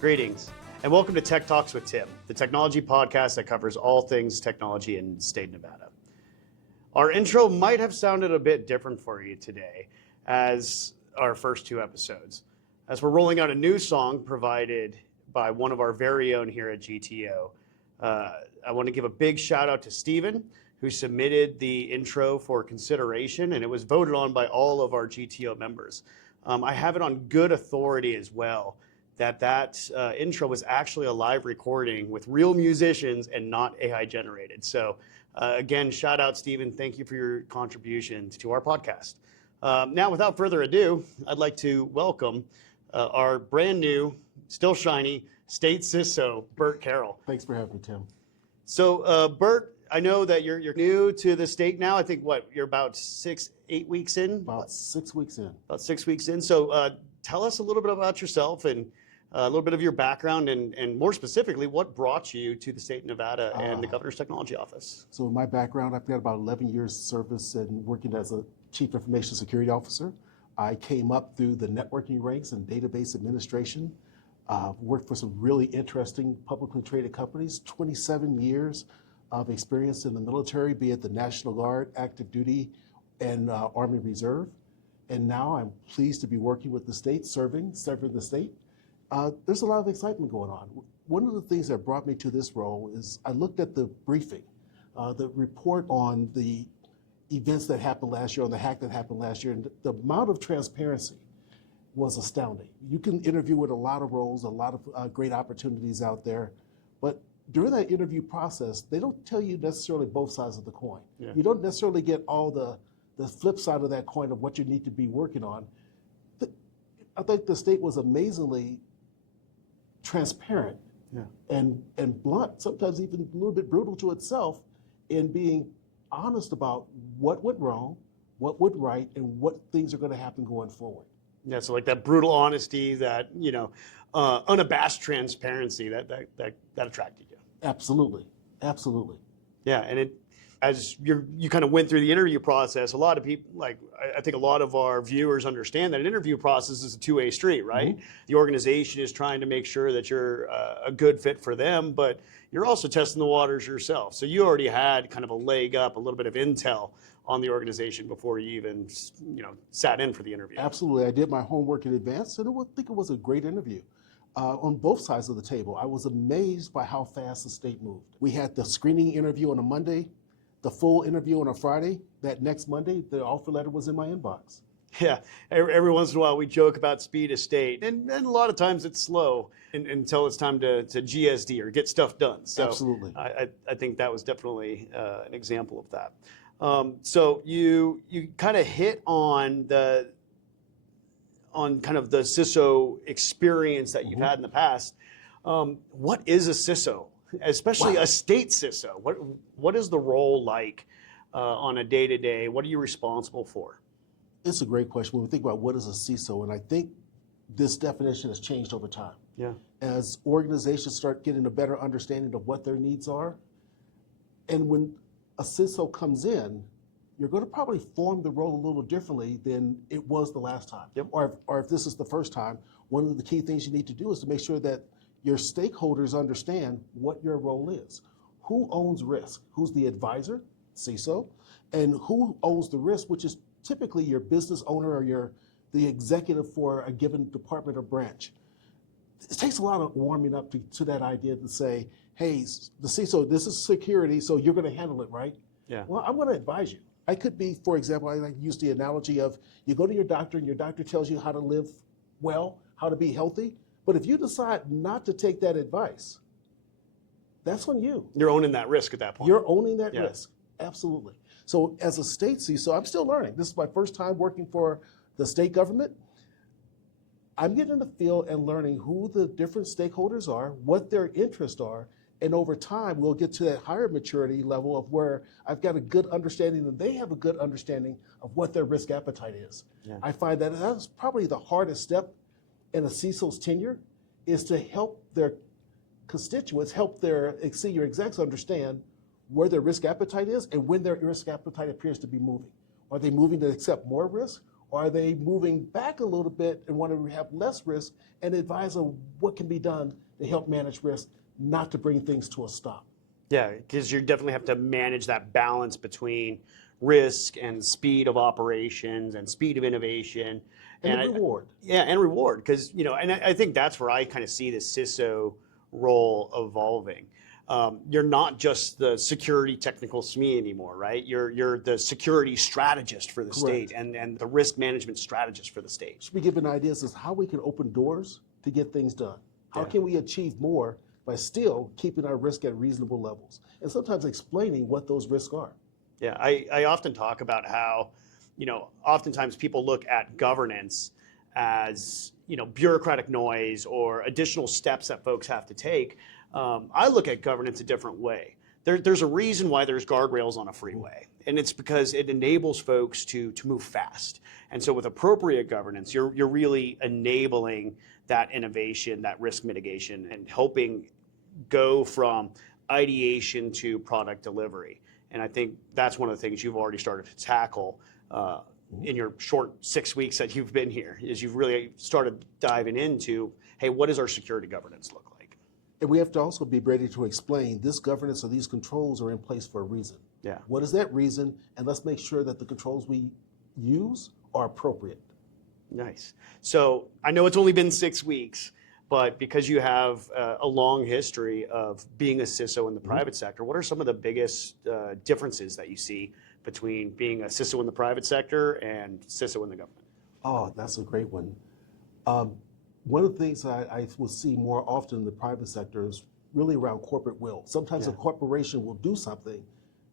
Greetings, and welcome to Tech Talks with Tim, the technology podcast that covers all things technology in the state of Nevada. Our intro might have sounded a bit different for you today as our first two episodes, as we're rolling out a new song provided by one of our very own here at GTO. I want to give a big shout out to Steven, who submitted the intro for consideration, and it was voted on by all of our GTO members. I have it on good authority as well that intro was actually a live recording with real musicians and not AI generated. So again, shout out, Steven. Thank you for your contribution to our podcast. Now, without further ado, I'd like to welcome our brand new, still shiny, State CISO, Bert Carroll. Thanks for having me, Tim. So Bert, I know that you're new to the state now. I think you're about 8 weeks in? About 6 weeks in. About 6 weeks in. So tell us a little bit about yourself and a little bit of your background and more specifically, what brought you to the state of Nevada and the Governor's Technology Office? So in my background, I've got about 11 years service and working as a Chief Information Security Officer. I came up through the networking ranks and database administration, worked for some really interesting publicly traded companies, 27 years of experience in the military, be it the National Guard, active duty, and Army Reserve. And now I'm pleased to be working with the state, serving the state. There's a lot of excitement going on. One of the things that brought me to this role is I looked at the briefing, the report on the events that happened last year, on the hack that happened last year, and the amount of transparency was astounding. You can interview with a lot of roles, a lot of great opportunities out there, but during that interview process, they don't tell you necessarily both sides of the coin. Yeah. You don't necessarily get all the flip side of that coin of what you need to be working on. I think the state was amazingly transparent, and blunt, sometimes even a little bit brutal to itself in being honest about what went wrong, what went right, and what things are going to happen going forward. Yeah, so like that brutal honesty, that unabashed transparency that attracted you. Absolutely, absolutely. Yeah, and as you kind of went through the interview process, a lot of people, I think a lot of our viewers understand that an interview process is a two-way street, right? Mm-hmm. The organization is trying to make sure that you're a good fit for them, but you're also testing the waters yourself. So you already had kind of a leg up, a little bit of intel on the organization before you even sat in for the interview. Absolutely. I did my homework in advance, and I think it was a great interview. On both sides of the table, I was amazed by how fast the state moved. We had the screening interview on a Monday, the full interview on a Friday. That next Monday, the offer letter was in my inbox. Yeah, every once in a while we joke about speed of state, and a lot of times it's slow until it's time to GSD or get stuff done. So absolutely. I think that was definitely an example of that. So you kind of hit on kind of the CISO experience that you've had in the past. What is a CISO? Especially a state CISO. What is the role like on a day-to-day? What are you responsible for? It's a great question when we think about what is a CISO, and I think this definition has changed over time. Yeah. As organizations start getting a better understanding of what their needs are, and when a CISO comes in, you're going to probably form the role a little differently than it was the last time. Yep. Or if this is the first time, one of the key things you need to do is to make sure that your stakeholders understand what your role is. Who owns risk? Who's the advisor, CISO, and who owns the risk, which is typically your business owner or the executive for a given department or branch. It takes a lot of warming up to that idea to say, hey, the CISO, this is security, so you're going to handle it, right? Yeah. Well, I'm going to advise you. I could be, for example, I like to use the analogy of you go to your doctor and your doctor tells you how to live well, how to be healthy. But if you decide not to take that advice, that's on you. You're owning that risk at that point. You're owning that risk, absolutely. So as a state CISO, I'm still learning. This is my first time working for the state government. I'm getting in the field and learning who the different stakeholders are, what their interests are, and over time we'll get to that higher maturity level of where I've got a good understanding and they have a good understanding of what their risk appetite is. Yeah. I find that that's probably the hardest step in a CISO's tenure, is to help their constituents, help their senior execs understand where their risk appetite is and when their risk appetite appears to be moving. Are they moving to accept more risk, Or are they moving back a little bit and want to have less risk and advise on what can be done to help manage risk, not to bring things to a stop? Yeah, because you definitely have to manage that balance between risk and speed of operations and speed of innovation. And the reward. Yeah, and reward, because, and I think that's where I kind of see the CISO role evolving. You're not just the security technical SME anymore, right? You're the security strategist for the Correct. state and the risk management strategist for the state. Should be given ideas as how we can open doors to get things done. How can we achieve more by still keeping our risk at reasonable levels? And sometimes explaining what those risks are. Yeah, I often talk about how, oftentimes people look at governance as, bureaucratic noise or additional steps that folks have to take. I look at governance a different way. There's a reason why there's guardrails on a freeway, and it's because it enables folks to move fast. And so with appropriate governance, you're really enabling that innovation, that risk mitigation, and helping go from ideation to product delivery. And I think that's one of the things you've already started to tackle in your short 6 weeks that you've been here, is you've really started diving into, hey, what does our security governance look like? And we have to also be ready to explain this governance or these controls are in place for a reason. Yeah. What is that reason? And let's make sure that the controls we use are appropriate. Nice. So I know it's only been 6 weeks, but because you have a long history of being a CISO in the private sector, what are some of the biggest differences that you see between being a CISO in the private sector and CISO in the government? Oh, that's a great one. One of the things I will see more often in the private sector is really around corporate will. Sometimes a corporation will do something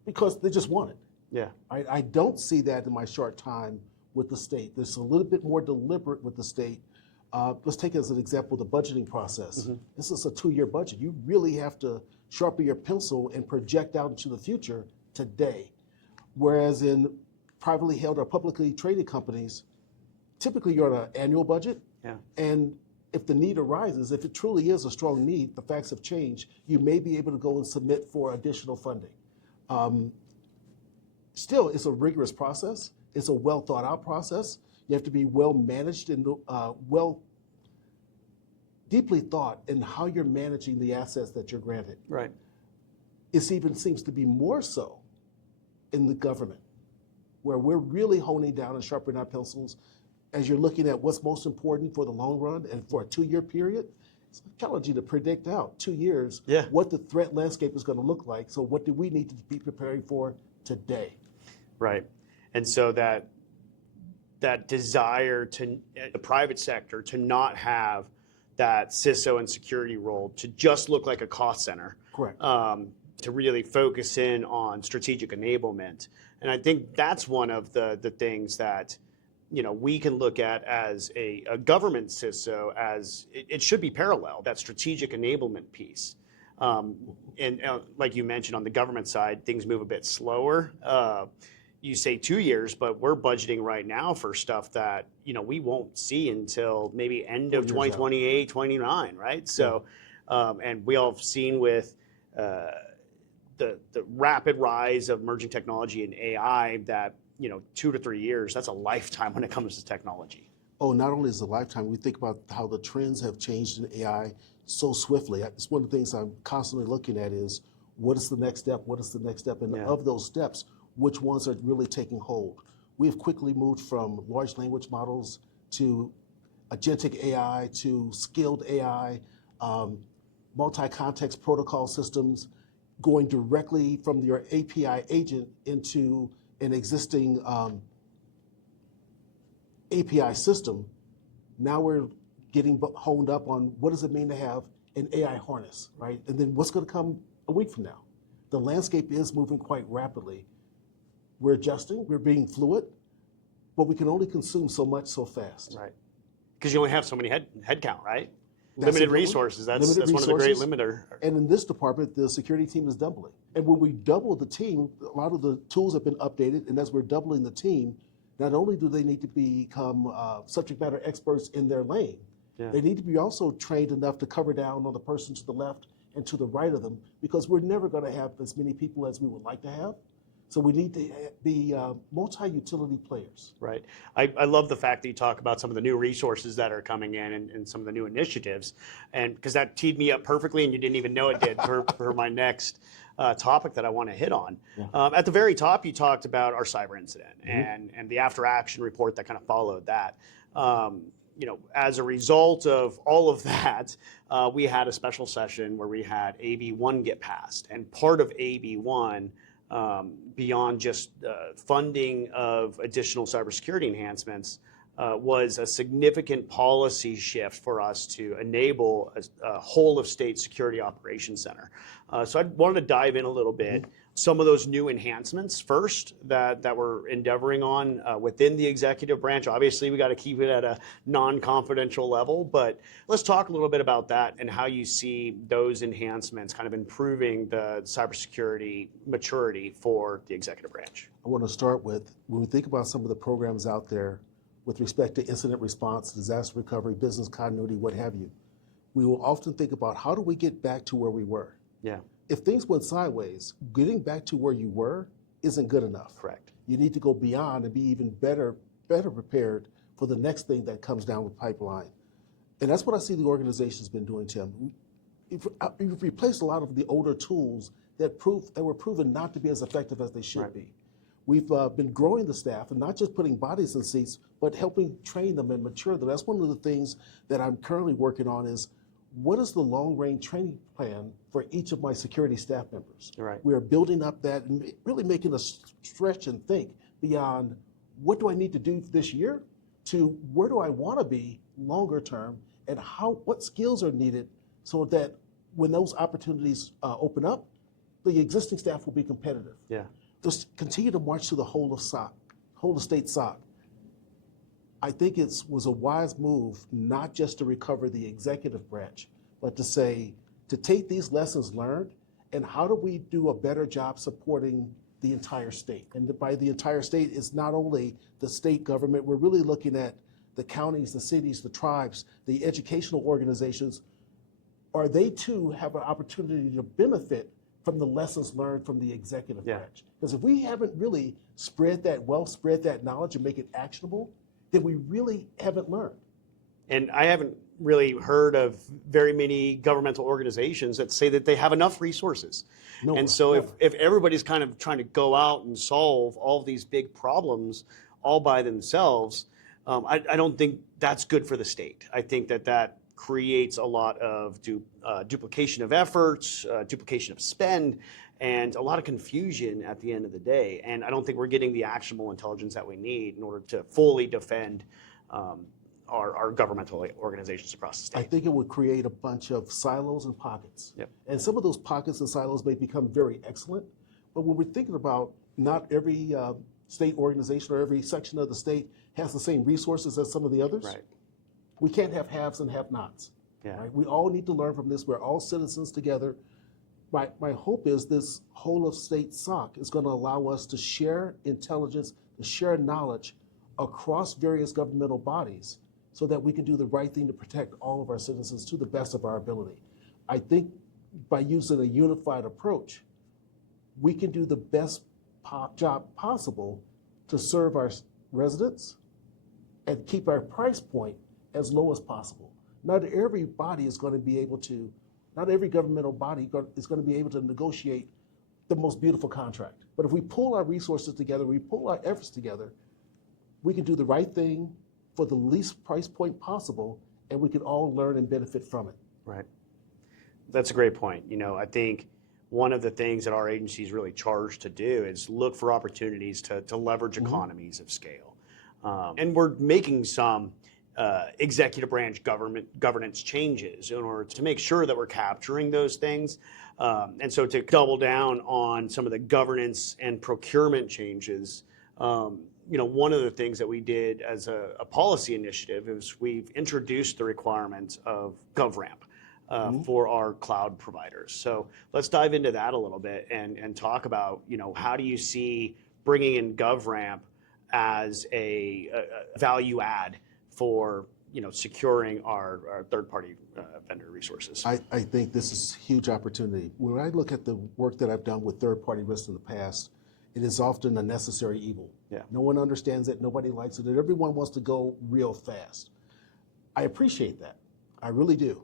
because they just want it. Yeah. I don't see that in my short time with the state. There's a little bit more deliberate with the state. Let's take as an example the budgeting process. This is a 2-year budget. You really have to sharpen your pencil and project out into the future today. Whereas in privately held or publicly traded companies, typically you're on an annual budget. Yeah. And if the need arises, if it truly is a strong need, the facts have changed, you may be able to go and submit for additional funding. Still, it's a rigorous process. It's a well thought out process. You have to be well managed and deeply thought in how you're managing the assets that you're granted. Right. It even seems to be more so in the government, where we're really honing down and sharpening our pencils as you're looking at what's most important for the long run and for a 2-year period. It's challenging to predict out 2 years what the threat landscape is going to look like. So what do we need to be preparing for today? Right. And so that desire to the private sector to not have that CISO and security role to just look like a cost center. Correct. To really focus in on strategic enablement. And I think that's one of the things that we can look at as a government CISO as it should be parallel, that strategic enablement piece. And like you mentioned, on the government side, things move a bit slower. You say 2 years, but we're budgeting right now for stuff that we won't see until maybe end of 2028, 29, right? So, and we all have seen with the rapid rise of emerging technology and AI that 2 to 3 years, that's a lifetime when it comes to technology. Oh, not only is it a lifetime, we think about how the trends have changed in AI so swiftly. It's one of the things I'm constantly looking at is what is the next step? What is the next step? And of those steps, which ones are really taking hold? We have quickly moved from large language models to agentic AI to skilled AI, multi-context protocol systems, going directly from your API agent into an existing API system. Now we're getting honed up on what does it mean to have an AI harness, right? And then what's going to come a week from now? The landscape is moving quite rapidly. We're adjusting, we're being fluid, but we can only consume so much so fast. Right. Because you only have so many head count, right? That's limited resources. That's one of the great limiter. And in this department, the security team is doubling. And when we double the team, a lot of the tools have been updated. And as we're doubling the team, not only do they need to become subject matter experts in their lane, they need to be also trained enough to cover down on the person to the left and to the right of them, because we're never going to have as many people as we would like to have. So we need to be multi-utility players. Right. I love the fact that you talk about some of the new resources that are coming in and some of the new initiatives, and because that teed me up perfectly, and you didn't even know it did for my next topic that I want to hit on. Yeah. At the very top, you talked about our cyber incident and the after action report that kind of followed that. As a result of all of that, we had a special session where we had AB1 get passed, and part of AB1. Beyond just funding of additional cybersecurity enhancements, was a significant policy shift for us to enable a whole of state security operations center. So I wanted to dive in a little bit. Some of those new enhancements first that we're endeavoring on within the executive branch. Obviously, we got to keep it at a non-confidential level, but let's talk a little bit about that and how you see those enhancements kind of improving the cybersecurity maturity for the executive branch. I want to start with, when we think about some of the programs out there with respect to incident response, disaster recovery, business continuity, what have you, we will often think about how do we get back to where we were? Yeah. If things went sideways, getting back to where you were isn't good enough. Correct. You need to go beyond and be even better prepared for the next thing that comes down the pipeline. And that's what I see the organization's been doing, Tim. We've replaced a lot of the older tools that were proven not to be as effective as they should be. We've been growing the staff and not just putting bodies in seats, but helping train them and mature them. That's one of the things that I'm currently working on is, what is the long-range training plan for each of my security staff members? Right. We are building up that and really making us stretch and think beyond what do I need to do this year to where do I want to be longer term, and what skills are needed so that when those opportunities open up, the existing staff will be competitive. Yeah. Just continue to march to the whole of state SOC. I think it was a wise move not just to recover the executive branch, but to take these lessons learned and how do we do a better job supporting the entire state? And by the entire state, it's not only the state government, we're really looking at the counties, the cities, the tribes, the educational organizations. Or they too have an opportunity to benefit from the lessons learned from the executive branch. Because if we haven't really spread that wealth, spread that knowledge and make it actionable, then we really haven't learned. And I haven't really heard of very many governmental organizations that say that they have enough resources. No, and so if everybody's kind of trying to go out and solve all these big problems all by themselves, I don't think that's good for the state. I think that creates a lot of duplication of efforts, duplication of spend, and a lot of confusion at the end of the day. And I don't think we're getting the actionable intelligence that we need in order to fully defend our governmental organizations across the state. I think it would create a bunch of silos and pockets. Yep. And some of those pockets and silos may become very excellent, but when we're thinking about not every state organization or every section of the state has the same resources as some of the others, Right. We can't have haves and have-nots. Yeah. Right? We all need to learn from this. We're all citizens together. My hope is this whole of state SOC is going to allow us to share intelligence, to share knowledge across various governmental bodies so that we can do the right thing to protect all of our citizens to the best of our ability. I think by using a unified approach, we can do the best job possible to serve our residents and keep our price point as low as possible. Not every body is going to be able to, not every governmental body is going to be able to negotiate the most beautiful contract. But if we pull our resources together, we pull our efforts together, we can do the right thing for the least price point possible, and we can all learn and benefit from it. Right. That's a great point. I think one of the things that our agency is really charged to do is look for opportunities to leverage economies of scale. And we're making some executive branch governance changes in order to make sure that we're capturing those things. And so to double down on some of the governance and procurement changes, one of the things that we did as a policy initiative is we've introduced the requirement of GovRAMP for our cloud providers. So let's dive into that a little bit and talk about, how do you see bringing in GovRAMP as a value add for securing our third-party vendor resources? I think this is a huge opportunity. When I look at the work that I've done with third-party risk in the past, it is often a necessary evil. Yeah. No one understands it, nobody likes it, and everyone wants to go real fast. I appreciate that, I really do.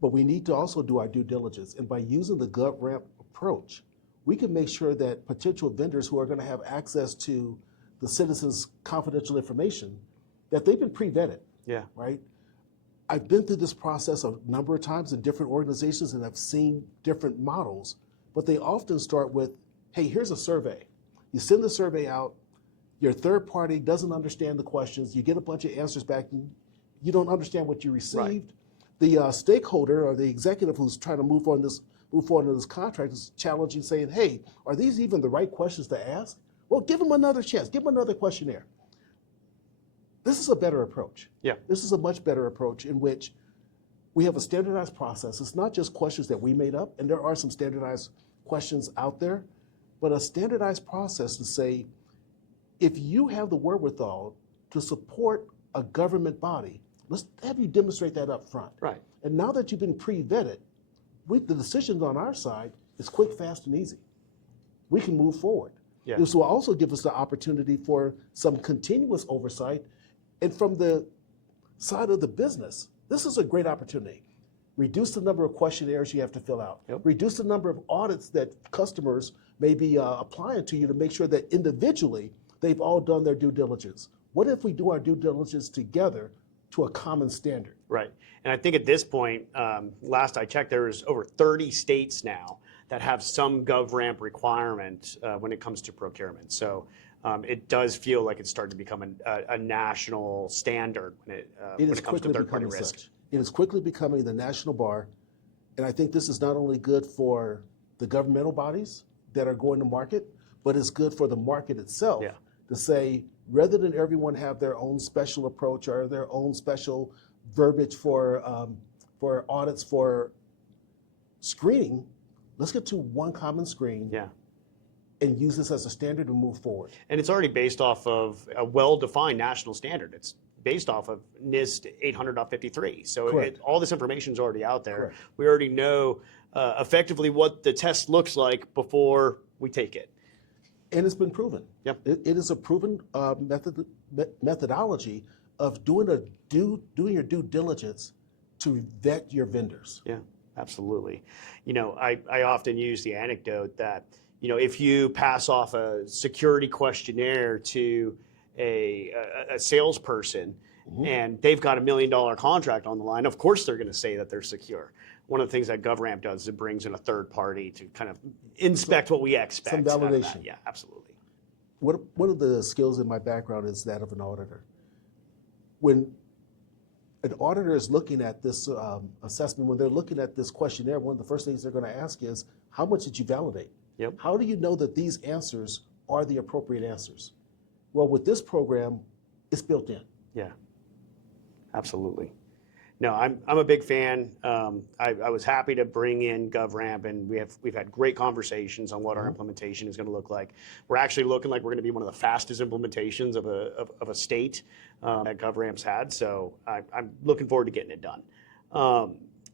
But we need to also do our due diligence, and by using the GovRAMP approach, we can make sure that potential vendors who are going to have access to the citizens' confidential information, that they've been pre-vetted, Yeah. right? I've been through this process a number of times in different organizations and I've seen different models, but they often start with, hey, here's a survey. You send the survey out, your third party doesn't understand the questions, you get a bunch of answers back, and you don't understand what you received. Right. The stakeholder or the executive who's trying to move forward in this contract is challenging, saying, hey, are these even the right questions to ask? Well, give them another chance, give them another questionnaire. This is a better approach. Yeah. This is a much better approach in which we have a standardized process. It's not just questions that we made up, and there are some standardized questions out there, but a standardized process to say, if you have the wherewithal to support a government body, let's have you demonstrate that up front. Right. And now that you've been pre-vetted, the decisions on our side is quick, fast, and easy. We can move forward. Yeah. This will also give us the opportunity for some continuous oversight. And from the side of the business, this is a great opportunity. Reduce the number of questionnaires you have to fill out. Yep. Reduce the number of audits that customers may be applying to you to make sure that individually they've all done their due diligence. What if we do our due diligence together to a common standard? Right. And I think at this point, last I checked, there's over 30 states now that have some GovRAMP requirement when it comes to procurement. So it does feel like it's starting to become a national standard when it comes to third-party risk. Such. It is quickly becoming the national bar, and I think this is not only good for the governmental bodies that are going to market, but it's good for the market itself to say, rather than everyone have their own special approach or their own special verbiage for audits, for screening, let's get to one common screen. Yeah. And use this as a standard to move forward. And it's already based off of a well-defined national standard. It's based off of NIST 800.53. So all this information is already out there. Correct. We already know effectively what the test looks like before we take it. And it's been proven. Yep. It is a proven methodology of doing your due diligence to vet your vendors. Yeah, absolutely. You know, I often use the anecdote that, you know, if you pass off a security questionnaire to a salesperson and they've got $1 million contract on the line, of course they're going to say that they're secure. One of the things that GovRAMP does is it brings in a third party to kind of inspect what we expect. Some validation. Yeah, absolutely. One of the skills in my background is that of an auditor. When an auditor is looking at this assessment, when they're looking at this questionnaire, one of the first things they're going to ask is, how much did you validate? Yep. How do you know that these answers are the appropriate answers? Well, with this program, it's built in. Yeah, absolutely. No, I'm a big fan. I was happy to bring in GovRAMP, and we've had great conversations on what our implementation is going to look like. We're actually looking like we're going to be one of the fastest implementations of a state that GovRAMP's had. So I'm looking forward to getting it done.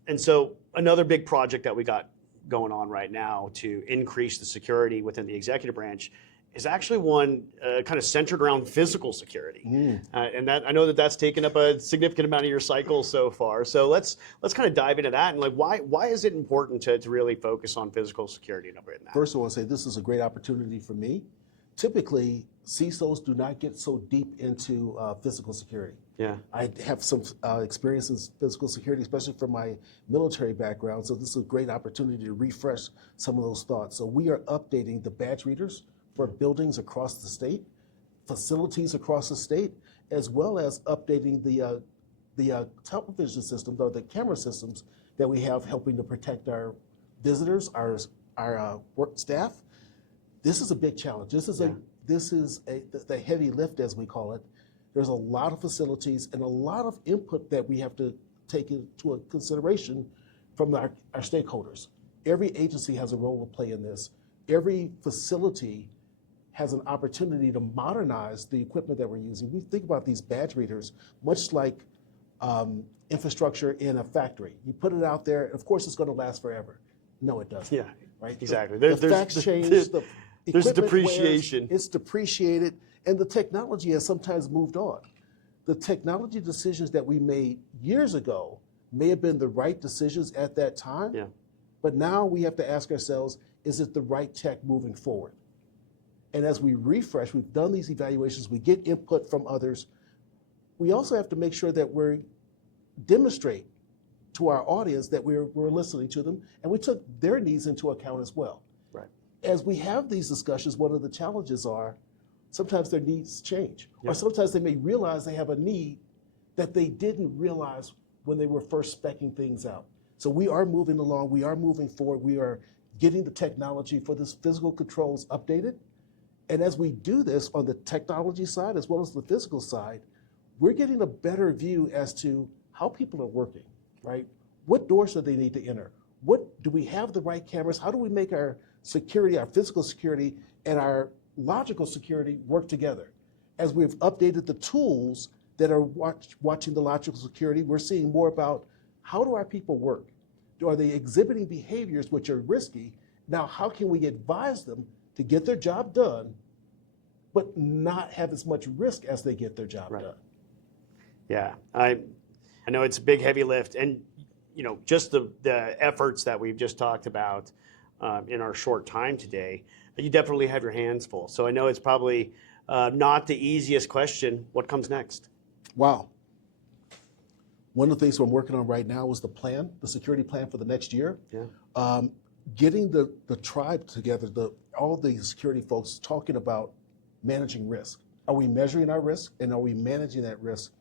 And so another big project that we got going on right now to increase the security within the executive branch is actually one kind of centered around physical security. And that I know that's taken up a significant amount of your cycle so far. So let's kind of dive into that and like why is it important to really focus on physical security and upgrading that? First, I want to say this is a great opportunity for me. Typically, CISOs do not get so deep into physical security. Yeah. I have some experience in physical security, especially from my military background. So this is a great opportunity to refresh some of those thoughts. So we are updating the badge readers for buildings across the state, facilities across the state, as well as updating the television systems or the camera systems that we have helping to protect our visitors, our work staff. This is a big challenge. This is the heavy lift, as we call it. There's a lot of facilities and a lot of input that we have to take into a consideration from our stakeholders. Every agency has a role to play in this. Every facility has an opportunity to modernize the equipment that we're using. We think about these badge readers much like infrastructure in a factory. You put it out there, of course it's going to last forever. No, it doesn't. Yeah, right? exactly. The facts change. There's equipment depreciation. wears, it's depreciated, and the technology has sometimes moved on. The technology decisions that we made years ago may have been the right decisions at that time, Yeah. but now we have to ask ourselves, is it the right tech moving forward? And as we refresh, we've done these evaluations, we get input from others, we also have to make sure that we demonstrate to our audience that we're listening to them, and we took their needs into account as well. Right. As we have these discussions, one of the challenges are sometimes their needs change, Yeah. or sometimes they may realize they have a need that they didn't realize when they were first speccing things out. So we are moving along, we are moving forward, we are getting the technology for this physical controls updated. And as we do this on the technology side as well as the physical side, we're getting a better view as to how people are working, right? What doors do they need to enter? What do we have the right cameras? How do we make our security, our physical security, and our logical security work together? As we've updated the tools that are watching the logical security, we're seeing more about how do our people work? Are they exhibiting behaviors which are risky? Now, how can we advise them to get their job done, but not have as much risk as they get their job done? Yeah, I know it's a big, heavy lift, and just the efforts that we've just talked about in our short time today, you definitely have your hands full. So I know it's probably not the easiest question. What comes next? Wow. One of the things I'm working on right now is the security plan for the next year. Yeah. Getting the tribe together, all the security folks talking about managing risk. Are we measuring our risk, and are we managing that risk?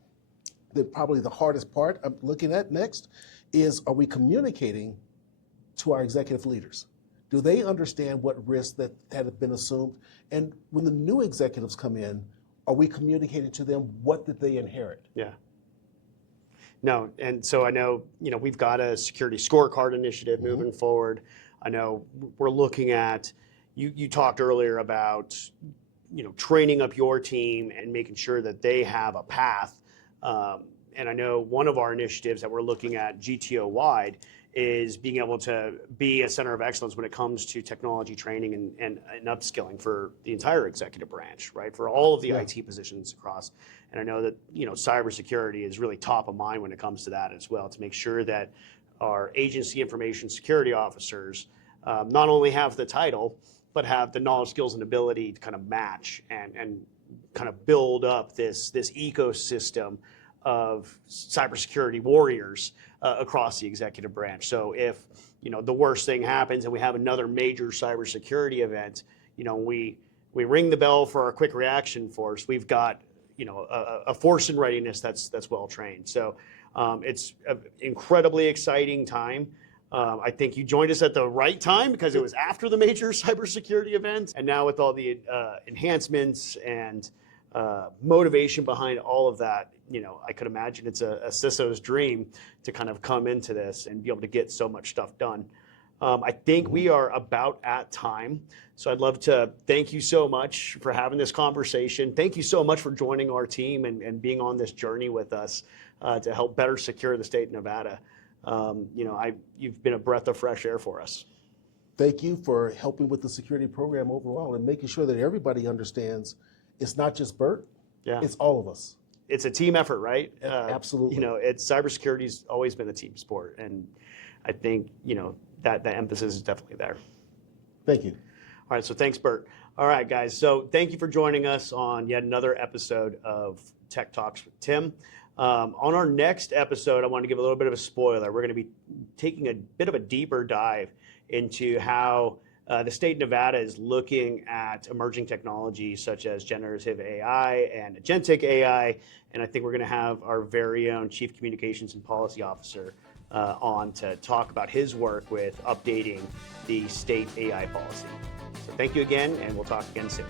Probably the hardest part I'm looking at next is, are we communicating to our executive leaders? Do they understand what risks that have been assumed? And when the new executives come in, are we communicating to them what did they inherit? Yeah. No, and so I know, we've got a security scorecard initiative moving forward. I know we're looking at, you talked earlier about, training up your team and making sure that they have a path. And I know one of our initiatives that we're looking at GTO-wide is being able to be a center of excellence when it comes to technology training and upskilling for the entire executive branch, right? For all of the IT positions across. And I know that, cybersecurity is really top of mind when it comes to that as well, to make sure that our agency information security officers not only have the title, but have the knowledge, skills, and ability to kind of match and kind of build up this ecosystem of cybersecurity warriors across the executive branch. So if the worst thing happens and we have another major cybersecurity event, we ring the bell for our quick reaction force. We've got a force in readiness that's well trained. So it's an incredibly exciting time. I think you joined us at the right time because it was after the major cybersecurity event, and now with all the enhancements and motivation behind all of that, I could imagine it's a CISO's dream to kind of come into this and be able to get so much stuff done. I think we are about at time, so I'd love to thank you so much for having this conversation. Thank you so much for joining our team and being on this journey with us to help better secure the state of Nevada. You've been a breath of fresh air for us. Thank you for helping with the security program overall and making sure that everybody understands it's not just Bert, it's all of us. It's a team effort, right? Absolutely. Cybersecurity's always been a team sport, and I think that emphasis is definitely there. Thank you. All right, so thanks, Bert. All right, guys. So thank you for joining us on yet another episode of Tech Talks with Tim. On our next episode, I want to give a little bit of a spoiler. We're going to be taking a bit of a deeper dive into how the state of Nevada is looking at emerging technologies such as generative AI and agentic AI. And I think we're going to have our very own Chief Communications and Policy Officer on to talk about his work with updating the state AI policy. So thank you again, and we'll talk again soon.